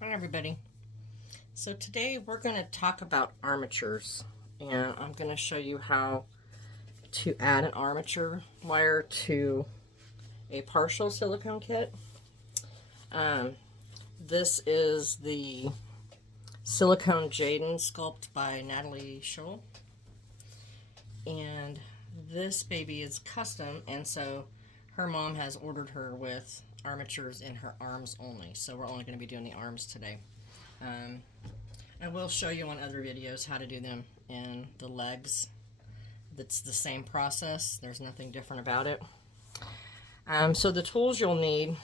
Hi everybody. So today we're going to talk about armatures, and I'm going to show you how to add an armature wire to a partial silicone kit. Um, this is the silicone Jaden sculpt by Natalie Scholl, and this baby is custom, and so her mom has ordered her with armatures in her arms only, so we're only going to be doing the arms today. Um, I will show you on other videos how to do them in the legs. It's the same process. There's nothing different about it. So the tools you'll need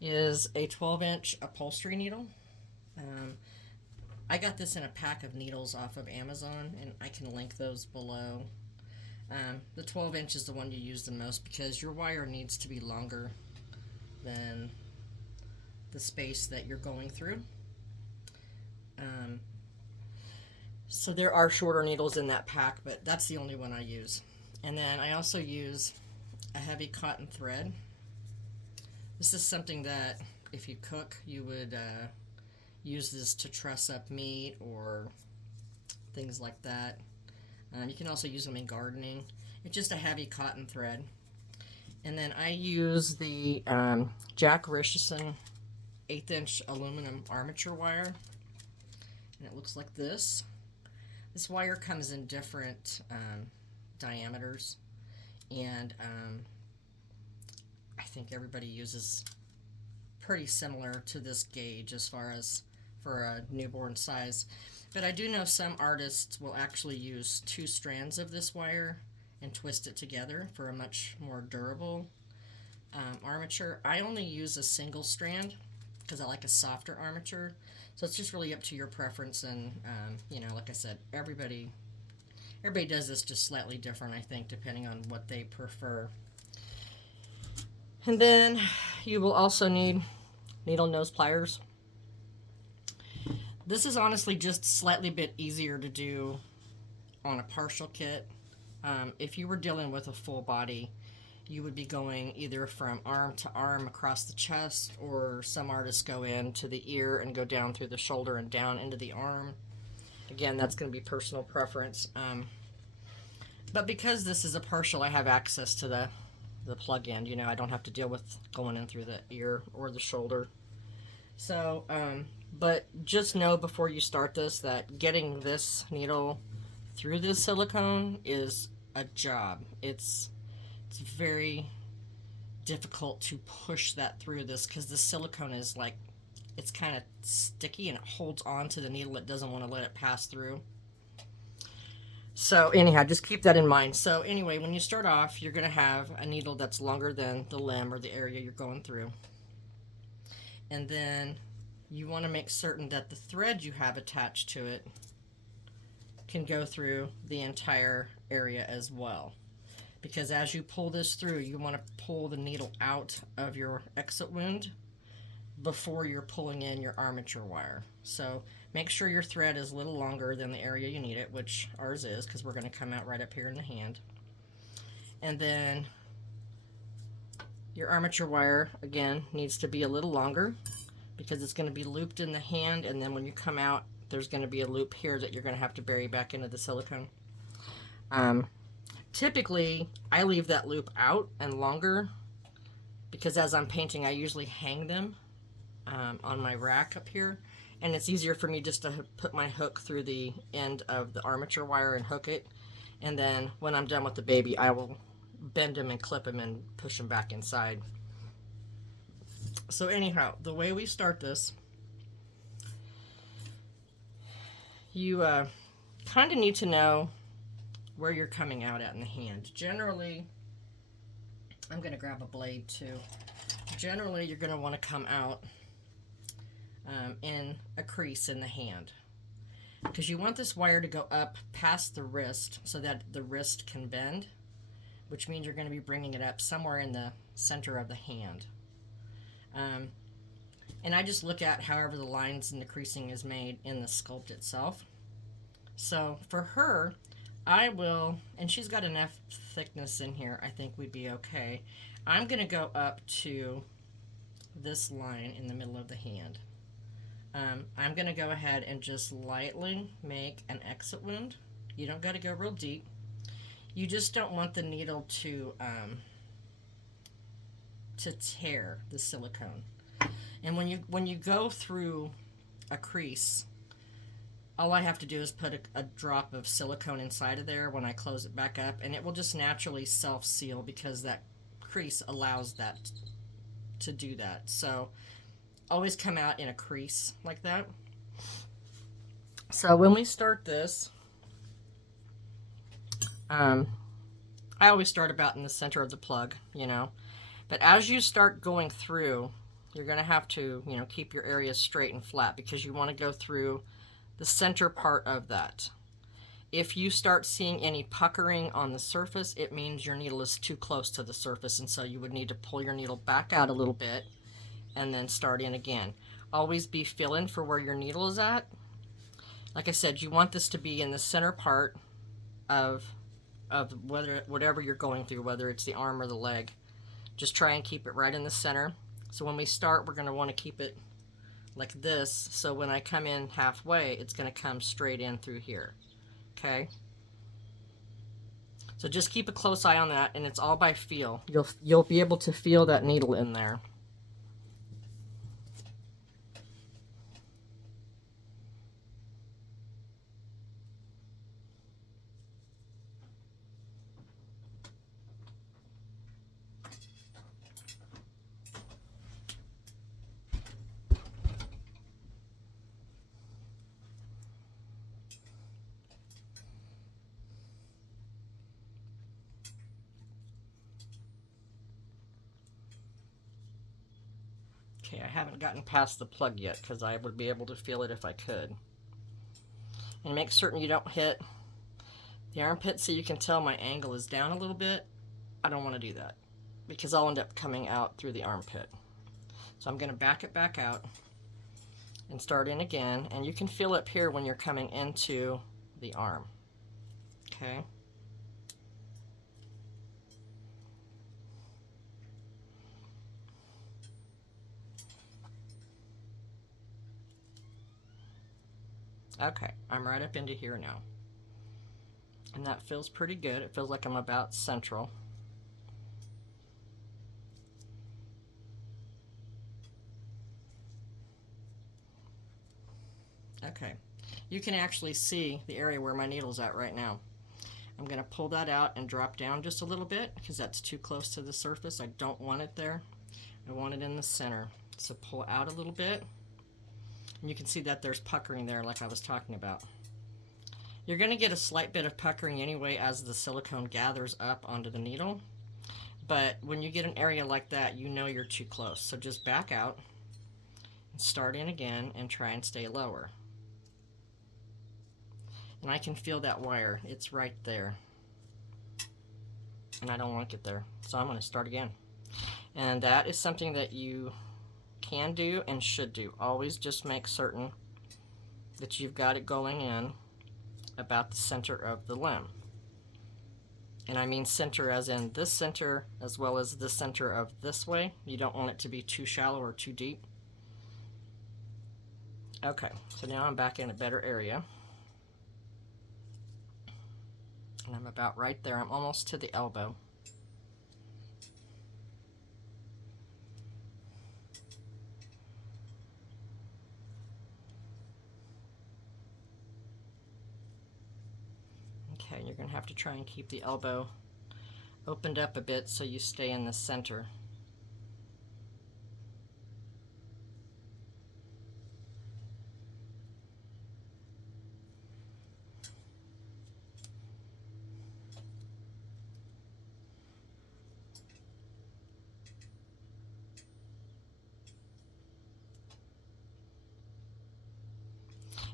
is a 12-inch upholstery needle. Um, I got this in a pack of needles off of Amazon, and I can link those below. The 12 inch is the one you use the most because your wire needs to be longer than the space that you're going through. Um, So there are shorter needles in that pack, but that's the only one I use. And then I also use a heavy cotton thread. This is something that if you cook, you would use this to truss up meat or things like that. You can also use them in gardening. It's just a heavy cotton thread. And then I use the Jack Richardson 1/8-inch aluminum armature wire. And it looks like this. This wire comes in different diameters, and I think everybody uses pretty similar to this gauge as far as for a newborn size. But I do know some artists will actually use 2 strands of this wire and twist it together for a much more durable armature. I only use a single strand because I like a softer armature. So it's just really up to your preference, and like I said, everybody does this just slightly different, I think, depending on what they prefer. And then you will also need needle nose pliers. This is honestly just slightly bit easier to do on a partial kit. If you were dealing with a full body, you would be going either from arm to arm across the chest, or some artists go into the ear and go down through the shoulder and down into the arm. Again, that's going to be personal preference. But because this is a partial, I have access to the plug-in. I don't have to deal with going in through the ear or the shoulder. So, but just know before you start this that getting this needle through this silicone is a job. It's very difficult to push that through this because the silicone is like, it's kind of sticky and it holds on to the needle. It doesn't want to let it pass through. So anyhow, just keep that in mind. So anyway, when you start off, you're going to have a needle that's longer than the limb or the area you're going through. And then you want to make certain that the thread you have attached to it can go through the entire area as well. Because as you pull this through, you want to pull the needle out of your exit wound before you're pulling in your armature wire. So make sure your thread is a little longer than the area you need it, which ours is, because we're going to come out right up here in the hand. And then your armature wire, again, needs to be a little longer because it's going to be looped in the hand, and then when you come out, there's going to be a loop here that you're going to have to bury back into the silicone. Typically, I leave that loop out and longer because as I'm painting, I usually hang them on my rack up here, and it's easier for me just to put my hook through the end of the armature wire and hook it, and then when I'm done with the baby, I will bend them and clip them and push them back inside. So anyhow, the way we start this, you kind of need to know where you're coming out at in the hand. Generally, I'm going to grab a blade too. Generally, you're going to want to come out in a crease in the hand because you want this wire to go up past the wrist so that the wrist can bend, which means you're going to be bringing it up somewhere in the center of the hand. And I just look at however the lines and the creasing is made in the sculpt itself. So for her, I will, and she's got enough thickness in here, I think we'd be okay. I'm going to go up to this line in the middle of the hand. I'm going to go ahead and just lightly make an exit wound. You don't got to go real deep. You just don't want the needle to tear the silicone. And when you go through a crease, all I have to do is put a drop of silicone inside of there when I close it back up, and it will just naturally self-seal because that crease allows that to do that. So always come out in a crease like that. So when we start this, I always start about in the center of the plug, you know. But as you start going through, you're going to have to, you know, keep your area straight and flat because you want to go through the center part of that. If you start seeing any puckering on the surface, it means your needle is too close to the surface, and so you would need to pull your needle back out a little bit and then start in again. Always be feeling for where your needle is at. Like I said, you want this to be in the center part of whatever you're going through, whether it's the arm or the leg. Just try and keep it right in the center. So when we start, we're going to want to keep it like this, so when I come in halfway, it's going to come straight in through here. Okay? So just keep a close eye on that, and it's all by feel. You'll be able to feel that needle in there. Okay, I haven't gotten past the plug yet because I would be able to feel it if I could. And make certain you don't hit the armpit so you can tell my angle is down a little bit. I don't want to do that because I'll end up coming out through the armpit. So I'm going to back it back out and start in again, and you can feel up here when you're coming into the arm. Okay? Okay, I'm right up into here now. And that feels pretty good. It feels like I'm about central. Okay, you can actually see the area where my needle's at right now. I'm going to pull that out and drop down just a little bit because that's too close to the surface. I don't want it there. I want it in the center. So pull out a little bit. And you can see that there's puckering there like I was talking about. You're going to get a slight bit of puckering anyway as the silicone gathers up onto the needle. But when you get an area like that, you know you're too close. So just back out and start in again and try and stay lower. And I can feel that wire. It's right there. And I don't want to get there. So I'm going to start again. And that is something that you can do and should do. Always just make certain that you've got it going in about the center of the limb. And I mean center as in this center as well as the center of this way. You don't want it to be too shallow or too deep. Okay, so now I'm back in a better area. And I'm about right there. I'm almost to the elbow. Okay, you're going to have to try and keep the elbow opened up a bit so you stay in the center.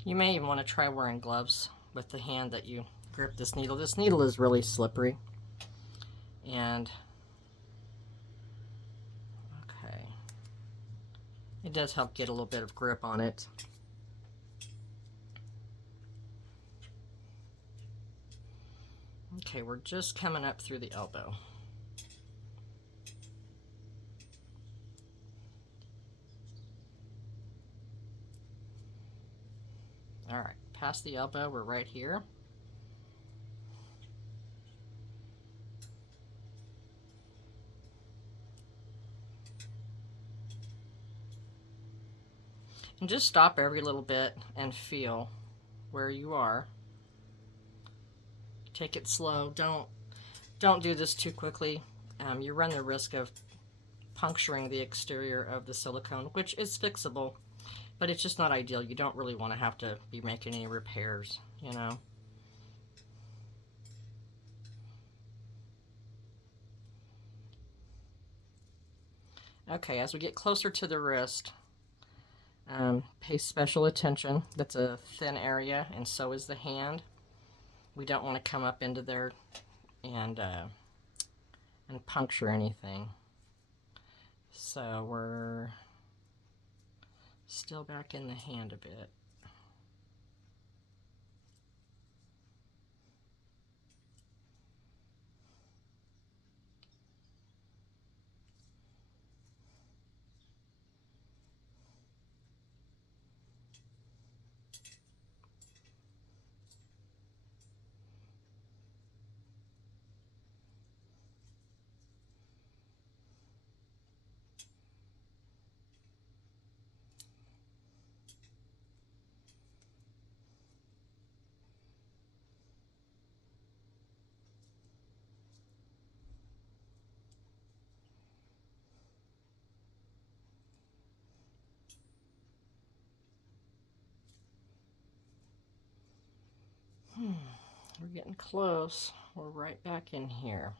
You may even want to try wearing gloves with the hand that you grip this needle. This needle is really slippery. And, okay, it does help get a little bit of grip on it. Okay, we're just coming up through the elbow. All right, past the elbow, we're right here. And just stop every little bit and feel where you are. Take it slow. Don't do this too quickly. You run the risk of puncturing the exterior of the silicone, which is fixable, but it's just not ideal. You don't really want to have to be making any repairs, you know. Okay, as we get closer to the wrist, pay special attention. That's a thin area, and so is the hand. We don't want to come up into there and puncture anything. So we're still back in the hand a bit. We're getting close. We're right back in here.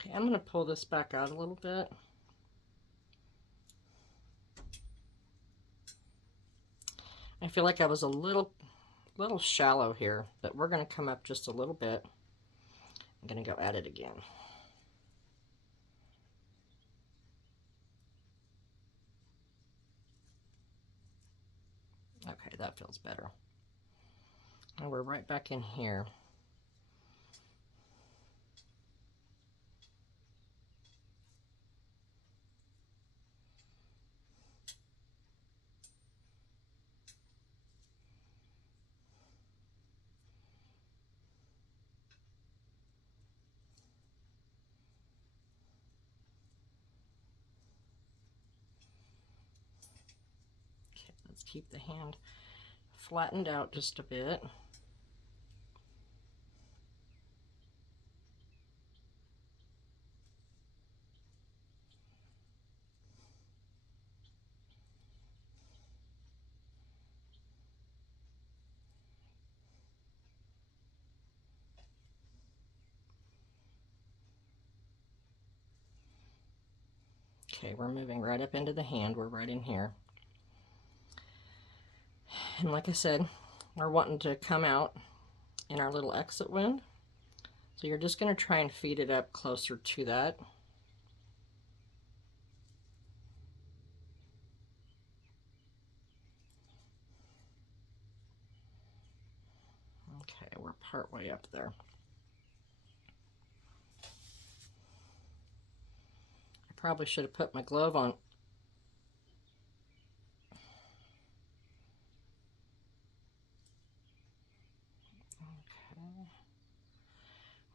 Okay, I'm going to pull this back out a little bit. I feel like I was a little shallow here, but we're going to come up just a little bit. I'm going to go at it again. Okay, that feels better. And we're right back in here. Okay, let's keep the hand flattened out just a bit. Okay, we're moving right up into the hand. We're right in here. And like I said, we're wanting to come out in our little exit wound. So you're just going to try and feed it up closer to that. Okay, we're part way up there. I probably should have put my glove on. Okay.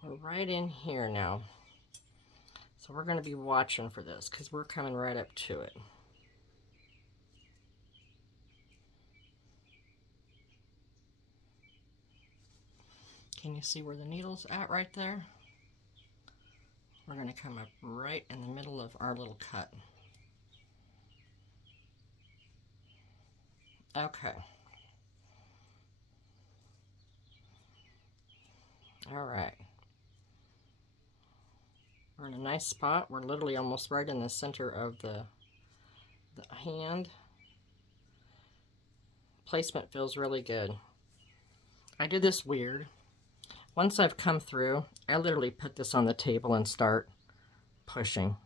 We're right in here now. So we're going to be watching for this because we're coming right up to it. Can you see where the needle's at right there? We're going to come up right in the middle of our little cut. Okay. All right. We're in a nice spot. We're literally almost right in the center of the hand. Placement feels really good. I do this weird. Once I've come through, I literally put this on the table and start pushing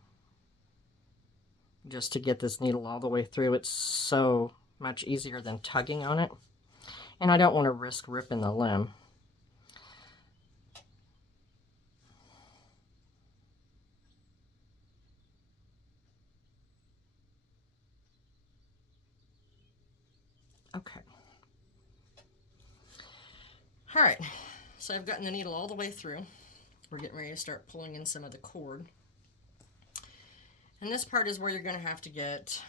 just to get this needle all the way through. It's so much easier than tugging on it. And I don't want to risk ripping the limb. Okay. All right, so I've gotten the needle all the way through. We're getting ready to start pulling in some of the cord. And this part is where you're going to have to get,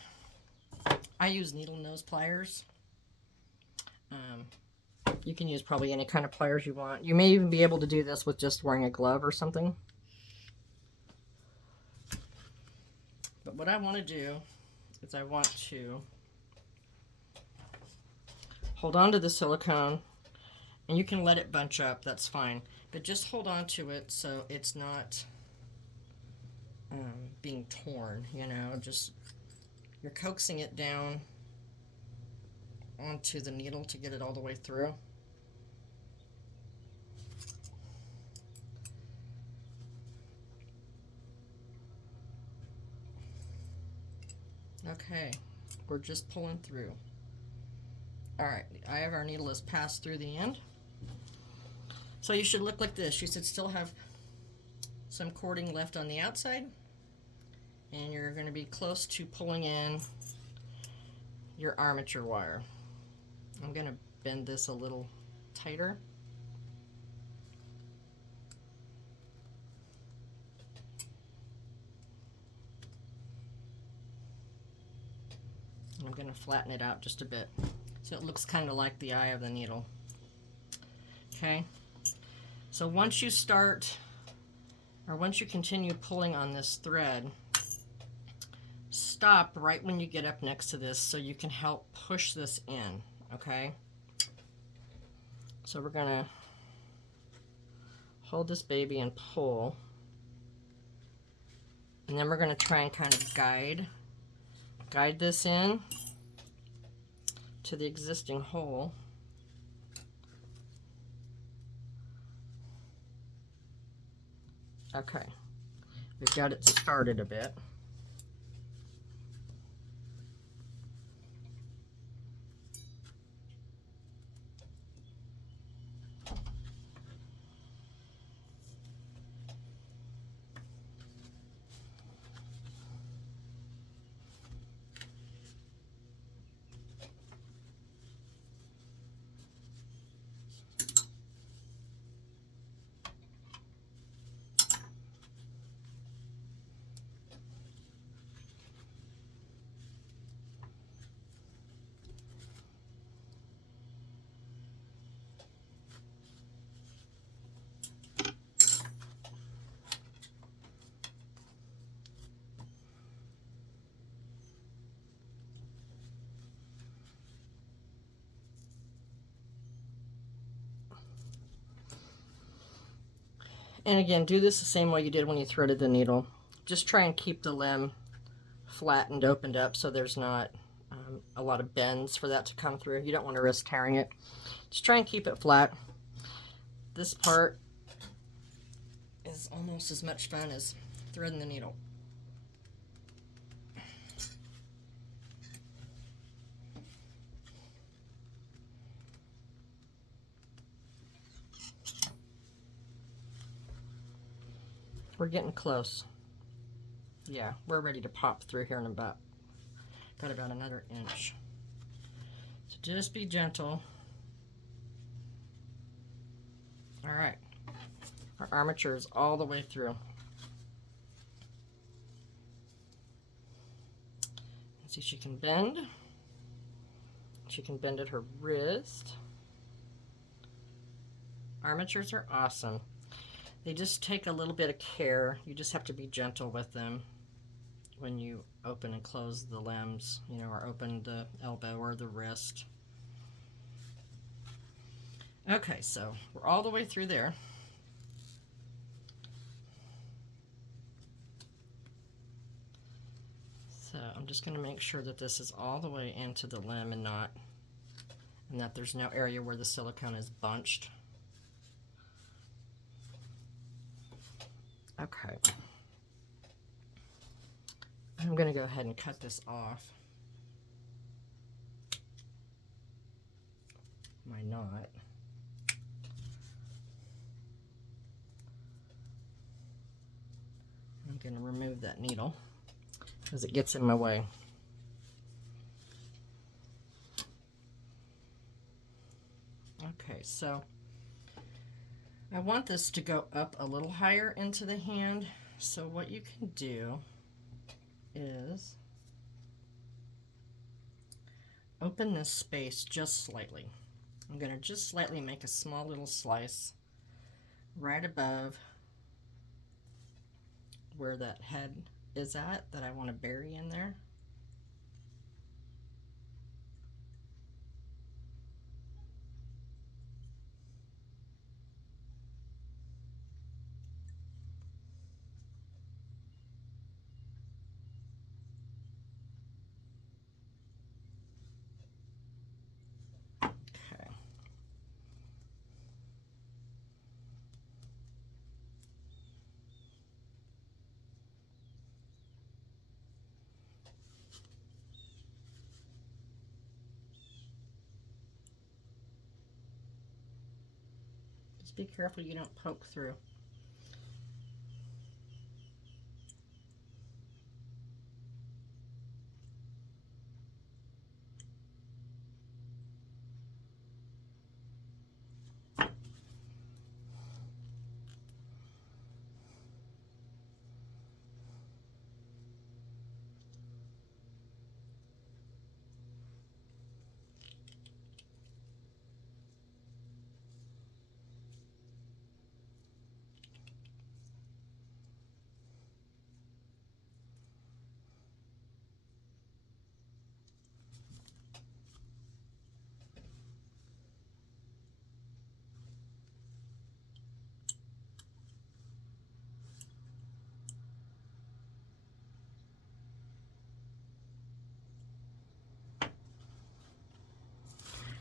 I use needle nose pliers. You can use probably any kind of pliers you want. You may even be able to do this with just wearing a glove or something. But what I want to do is I want to hold on to the silicone, and you can let it bunch up, that's fine. But just hold on to it so it's not being torn, you know, just you're coaxing it down onto the needle to get it all the way through. Okay, we're just pulling through. All right, the eye of our needle is passed through the end. So you should look like this. You should still have some cording left on the outside, and you're going to be close to pulling in your armature wire. I'm going to bend this a little tighter. I'm going to flatten it out just a bit so it looks kind of like the eye of the needle. Okay, so once you start, or once you continue pulling on this thread, stop right when you get up next to this so you can help push this in, okay? So we're going to hold this baby and pull, and then we're going to try and kind of guide this in to the existing hole. Okay, we've got it started a bit. And again, do this the same way you did when you threaded the needle. Just try and keep the limb flat and opened up so there's not a lot of bends for that to come through. You don't want to risk tearing it. Just try and keep it flat. This part is almost as much fun as threading the needle. We're getting close. Yeah, we're ready to pop through here in about another inch. So just be gentle. All right, our armature is all the way through. See, she can bend. She can bend at her wrist. Armatures are awesome. They just take a little bit of care. You just have to be gentle with them when you open and close the limbs, you know, or open the elbow or the wrist. Okay, so we're all the way through there. So I'm just going to make sure that this is all the way into the limb and that there's no area where the silicone is bunched. Okay. I'm going to go ahead and cut this off. My knot. I'm going to remove that needle because it gets in my way. Okay, so I want this to go up a little higher into the hand. So what you can do is open this space just slightly. I'm going to just slightly make a small little slice right above where that head is at that I want to bury in there. Okay. Just be careful you don't poke through.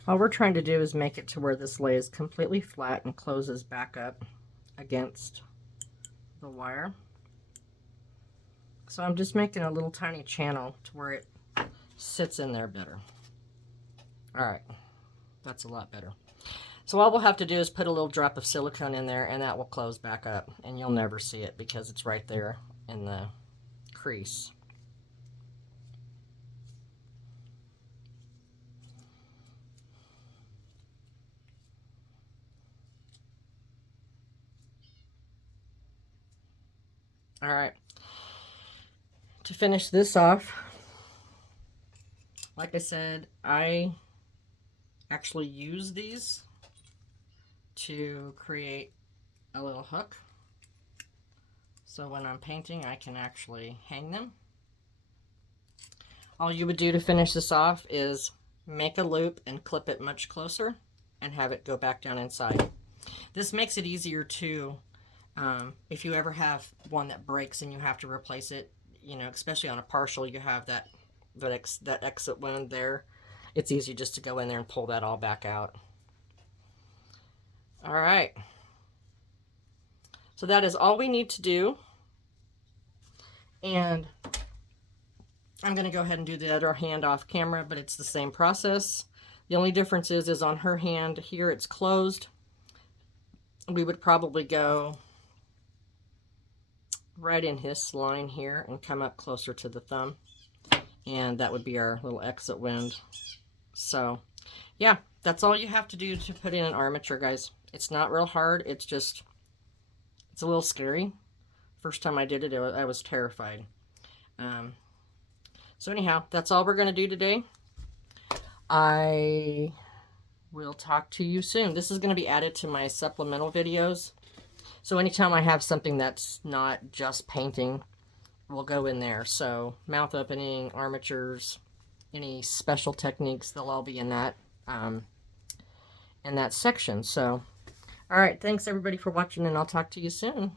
All we're trying to do is make it to where this lays completely flat and closes back up against the wire. So I'm just making a little tiny channel to where it sits in there better. All right, that's a lot better. So all we'll have to do is put a little drop of silicone in there and that will close back up and you'll never see it because it's right there in the crease. All right, to finish this off, like I said, I actually use these to create a little hook. So when I'm painting, I can actually hang them. All you would do to finish this off is make a loop and clip it much closer and have it go back down inside. This makes it easier too. If you ever have one that breaks and you have to replace it, you know, especially on a partial, you have that exit wound there. It's easy just to go in there and pull that all back out. All right. So that is all we need to do. And I'm going to go ahead and do the other hand off camera, but it's the same process. The only difference is on her hand here, it's closed. We would probably go right in this line here and come up closer to the thumb. And that would be our little exit wound. So yeah, that's all you have to do to put in an armature, guys. It's not real hard. It's a little scary. First time I did it, I was terrified. So anyhow, that's all we're going to do today. I will talk to you soon. This is going to be added to my supplemental videos. So anytime I have something that's not just painting, will go in there. So mouth opening, armatures, any special techniques, they'll all be in that section. So, all right, thanks everybody for watching, and I'll talk to you soon.